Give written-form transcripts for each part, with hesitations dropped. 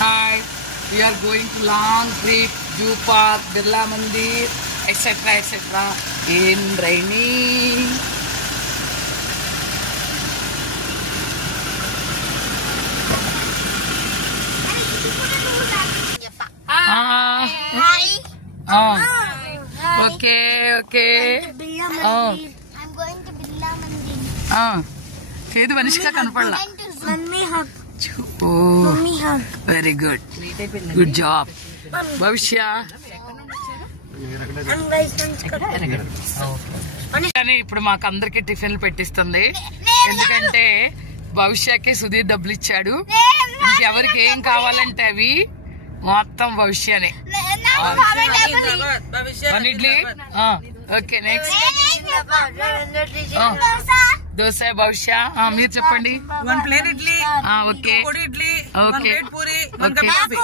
Hi, we are going to long trip, Zoo Park, Birla Mandir, etc. in rainy. Hi. Oh, okay. Oh, I'm going to Birla Mandir. Kedu Vanishka kanpadla. Mummy hug. Oh, Mummy hug. very good. Good job. Bhavishya. కానీ ఇప్పుడు మాకు అందరికి టిఫిన్లు పెట్టిస్తుంది. ఎందుకంటే భవిష్యకి సుధీర్ డబ్బులు ఇచ్చాడు. ఎవరికి ఏం కావాలంటే అవి మొత్తం భవిష్యనే. ఇడ్లీ. Okay, next dosa Bhavishya. మీరు చెప్పండి. 1 plate idli. Okay idli. 1 plate puri. 1 cup coffee.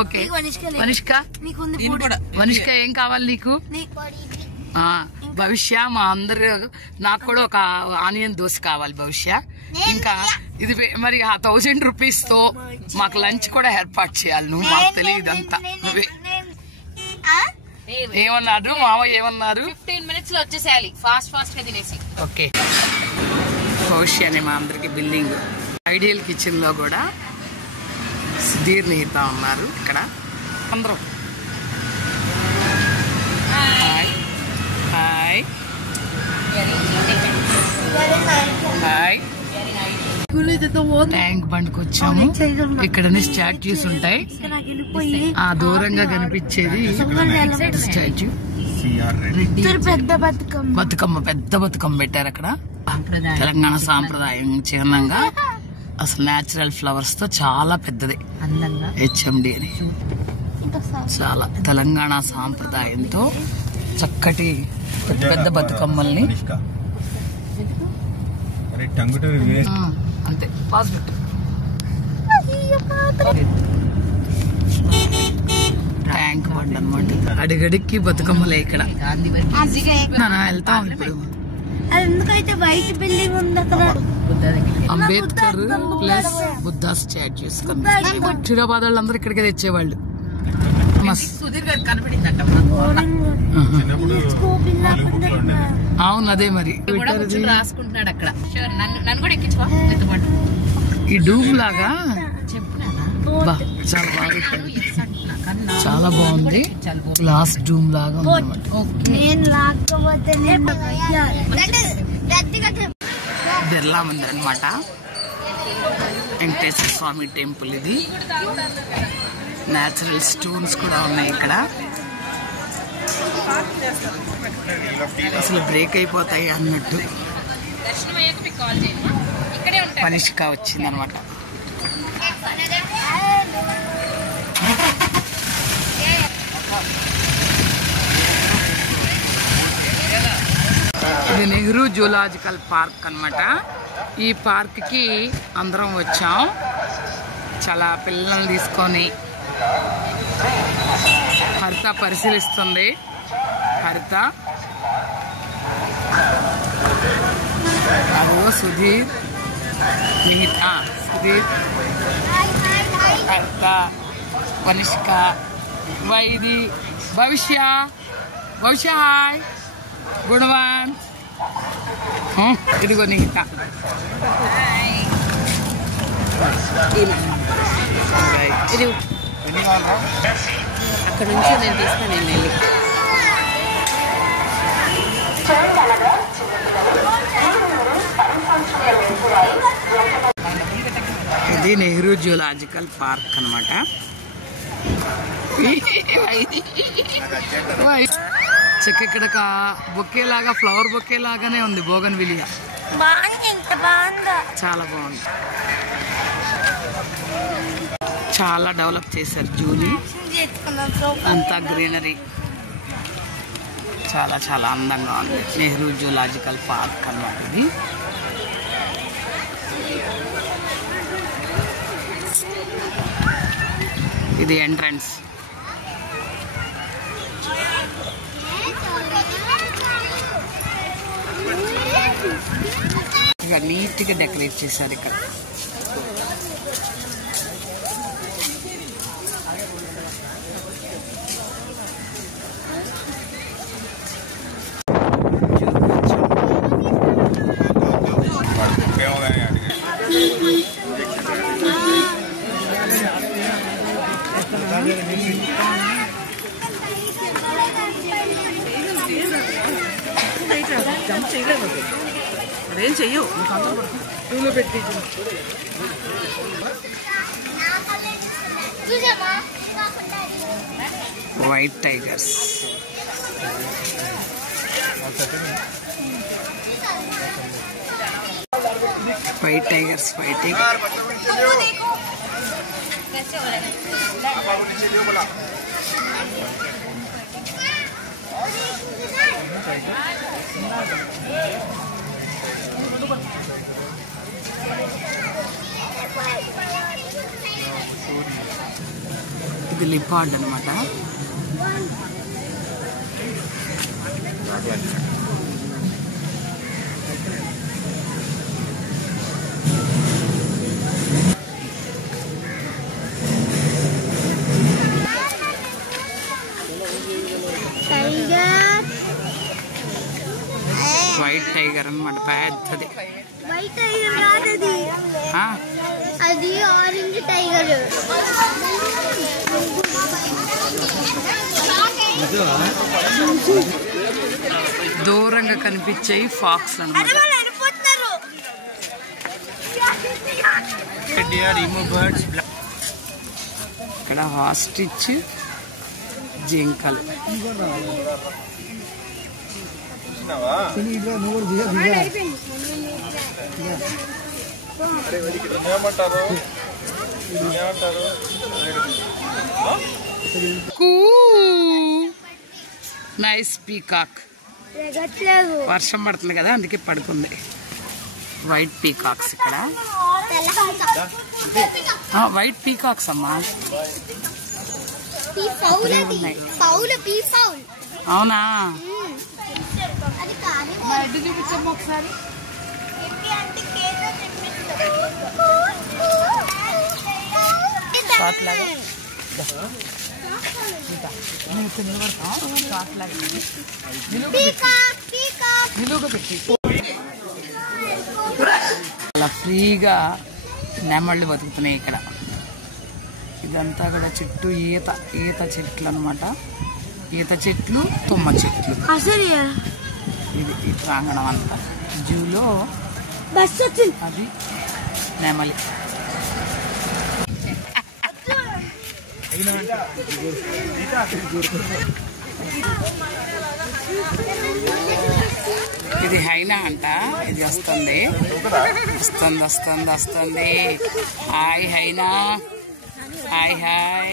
Okay. Vanishka ఏం కావాలి నీకు? భవిష్య మా అందరు నాకు కూడా ఒక ఆనియన్ దోశ కావాలి భవిష్య. ఇంకా ఇది మరి ఆ 1000 రూపీస్ తో మాకు లంచ్ కూడా ఏర్పాటు చేయాలి. నువ్వు మాకు తెలియదు అంతా. నువ్వే ఏమన్నారు మామయ్య? ఏమన్నారు? 15 minutes లో వచ్చేసేయాలి. ఫాస్ట్ గా తినేసి. ఓకే. భవిష్యని మా అందరికి బిల్డింగ్. ఐడియల్ కిచెన్ లో కూడా సుధీర్ నిహిత ఉన్నారు ఇక్కడ. అందరూ హాయ్ హాయ్ హాయ్. ట్యాంక్ బండ్కి వచ్చాము. ఇక్కడ స్టాచ్యూస్ ఉంటాయి. ఆ దూరంగా కనిపించేది స్టాచ్యూ. బతుకమ్మ పెద్ద బతుకమ్మ పెట్టారు అక్కడ. తెలంగాణ సాంప్రదాయం చిహ్నంగా అసలు నేచురల్ ఫ్లవర్స్ తో చాలా పెద్దది హెచ్ఎండి అని. చాలా తెలంగాణ సాంప్రదాయంతో చక్కటి పెద్ద బతుకమ్మల్ని అంతే పాజిటివ్. ట్యాంక్ బండ్ అనమాట. అడిగడికి బతుకమ్మలే ఇక్కడ. వెళ్తాం ఇప్పుడు. ఎందుకైతే వైట్ బిల్డింగ్ ఉంది అక్కడ. Ambedkar plus Buddha statues. హైదరాబాద్ వాళ్ళందరూ ఇక్కడికి తెచ్చేవాళ్ళు. అవును, అదే మరి రాసుకుంటున్నాడు అక్కడ. నన్ను కూడా ఈ డూమ్ లాగా చాలా బాగా, చాలా బాగుంది. గ్లాస్ డూమ్ లాగా ఉంది. బిర్లా మందిర్ అనమాట. వెంకటేశ్వర స్వామి టెంపుల్ ఇది. నేచురల్ స్టోన్స్ కూడా ఉన్నాయి ఇక్కడ. అసలు బ్రేక్ అయిపోతాయి అన్నట్టు. మనిషిక వచ్చింది అనమాట. ఇది నెహ్రూ జూలాజికల్ పార్క్ అనమాట. ఈ పార్క్ కి అందరం వచ్చాం. చాలా పిల్లల్ని తీసుకొని హరిత పరిశీలిస్తుంది. హరిత, అదో సుధీర్, నిహిత, సుధీర్, హరిత, వనిష్క, వైది, భవిష్య. హాయ్, గుణవాన్. ఇదిగో నిహిత. అక్కడ నుంచి నేను తీస్తాను. నేను వెళ్ళి ఇది నెహ్రూ జూలాజికల్ పార్క్ అనమాట. ఇక్కడ బొకే లాగా, ఫ్లవర్ బొకే లాగానే ఉంది. బోగన్విలియా చాలా బాగుంది. చాలా డెవలప్ చేశారు జూని. అంతా గ్రీనరీ చాలా చాలా అందంగా ఉంది. నెహ్రూ జూలాజికల్ పార్క్ అన్నమాట ఇది. ఇది ఎంట్రన్స్. నీట్ గా డెకరేట్ చేశారు ఇక్కడ. అదేం చెయ్యవు నువ్వు పెట్టి white tigers. White tigers, white tiger. ఇది లిపార్డ్ అనమాట. వైట్ టైగర్ అనమాట, పెద్దది. వైట్ టైగర్ కాదది, అది ఆరెంజ్ టైగర్. దూరంగా కనిపించాయి ఫాక్స్ అనమాట. ఇక్కడ హాస్టిచ్, జింకలు. Nice peacock. వర్షం పడుతుంది కదా అందుకే పడుకుంది. వైట్ పీకాక్స్ ఇక్కడ. వైట్ పీకాక్స్ అమ్మా. అవునా? చూపించమ్మా ఒకసారి. అలా ఫ్రీగా నెమళ్ళు బతుకుతున్నాయి ఇక్కడ. ఇదంతా కూడా చుట్టూ ఈత చెట్లు అనమాట. ఈత చెట్లు, తుమ్మ చెట్లు. ఇది ఈ ప్రాంగణం అంతా జూలో. అది నెమలి. ఇది హైనా అంట. ఇది వస్తుంది వస్తుంది వస్తుంది వస్తుంది. హాయ్ హైనా, హాయ్ హాయ్.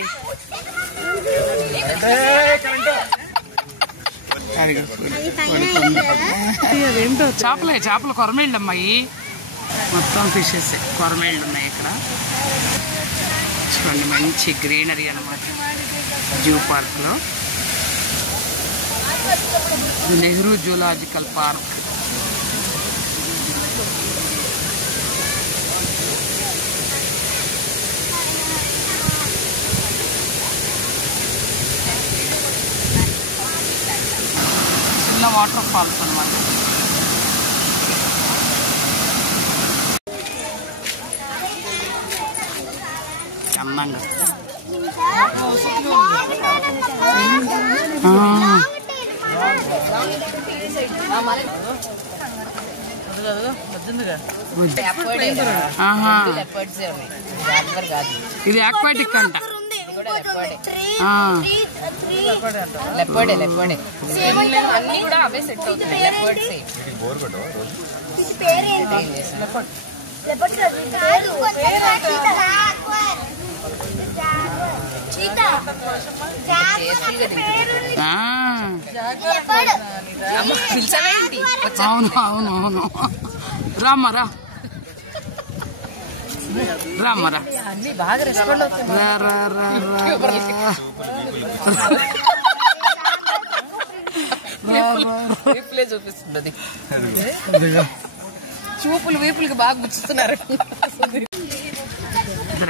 చేపలు కొరమేళ్ళు అమ్మాయి. మొత్తం ఫిషెస్, కొరమేళ్ళు ఉన్నాయి ఇక్కడ. చూడండి, మంచి గ్రీనరీ అనమాట జూ పార్క్ లో. Nehru zoological park. చిన్న వాటర్ ఫాల్స్ అనమాట. అందంగా. ఇది ఆక్వాటిక్ అంట. అన్ని కూడా అవే సెట్ అవుతున్నాయి. అవును అవును అవును. రామ్మరా రామ్మరా. అన్ని బాగా రెస్పాండ్ అవుతుంది. చూపిస్తుంది చూపులు వీపులకి బాగా గుచ్చుతున్నారు.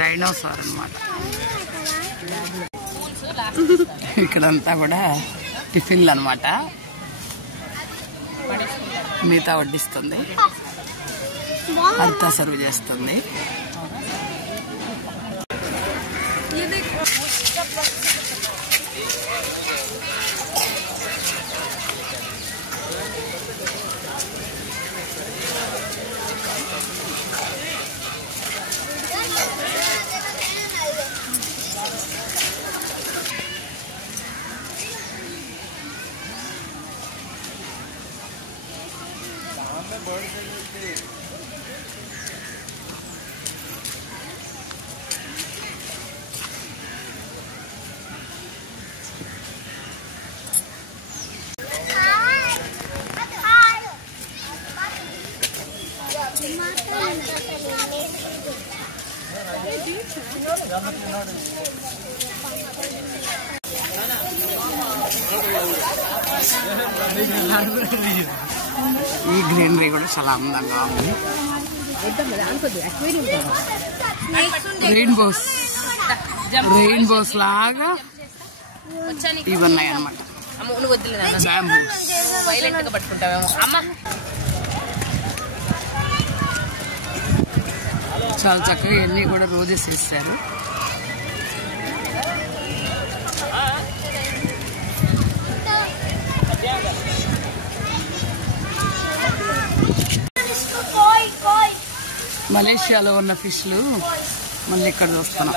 రైనోసార్ అనమాట. ఇక్కడంతా కూడా టిఫిన్లు అనమాట. మిగతా వడ్డిస్తుంది, అంతా సర్వ్ చేస్తుంది. ఈ గ్రీనరీ కూడా చాలా అందంగా ఉంది. రెయిన్బోస్ లాగా ఇవన్నాయి అన్నమాట. బ్యాంబూస్. చాలా చక్కగా ఇవన్నీ కూడా రోజెస్ ఇస్తారు. మలేషియాలో ఉన్న ఫిష్లు మళ్ళీ ఇక్కడ చూస్తున్నాం.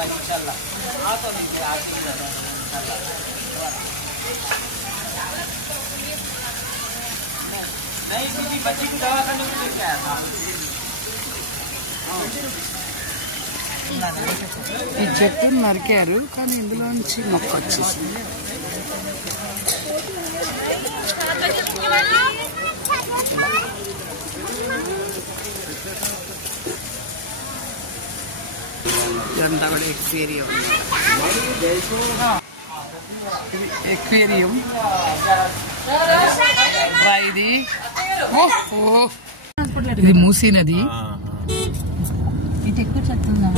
ఈ చెట్టును నరికారు కానీ ఇందులోంచి మొక్క వచ్చేసింది. ఇదంతా కూడా ఎక్వేరియం. ఎక్వేరియం ఇది మూసీ నది. ఇటు ఎక్కువ చెప్తుందా?